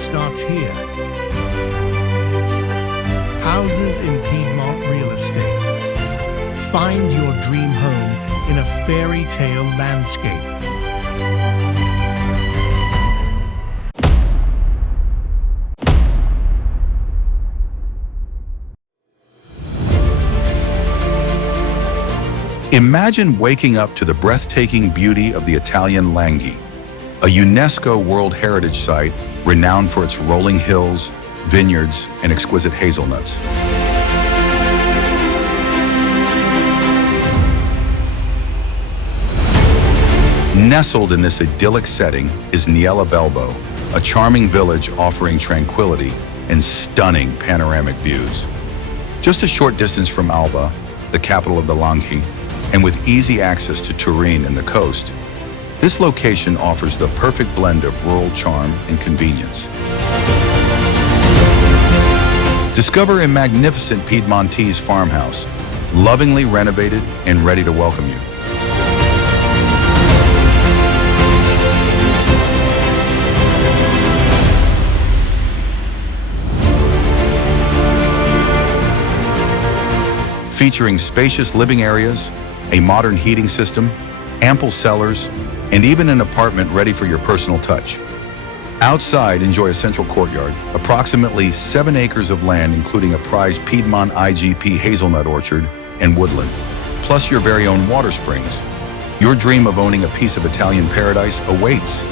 starts here. Houses in Piedmont real estate. Find your dream home in a fairy tale landscape. Imagine waking up to the breathtaking beauty of the Italian Langhe, a UNESCO World Heritage Site renowned for its rolling hills, vineyards, and exquisite hazelnuts. Nestled in this idyllic setting is Niella Belbo, a charming village offering tranquility and stunning panoramic views. Just a short distance from Alba, the capital of the Langhe, and with easy access to Turin and the coast, this location offers the perfect blend of rural charm and convenience. Discover a magnificent Piedmontese farmhouse, lovingly renovated and ready to welcome you. Featuring spacious living areas, a modern heating system, ample cellars, and even an apartment ready for your personal touch. Outside, enjoy a central courtyard, approximately 7 acres of land including a prized Piedmont IGP hazelnut orchard and woodland, plus your very own water springs. Your dream of owning a piece of Italian paradise awaits.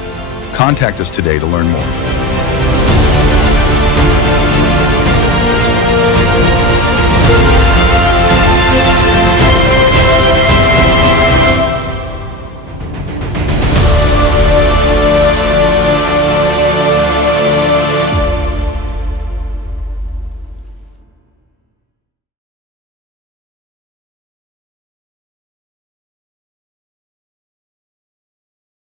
Contact us today to learn more.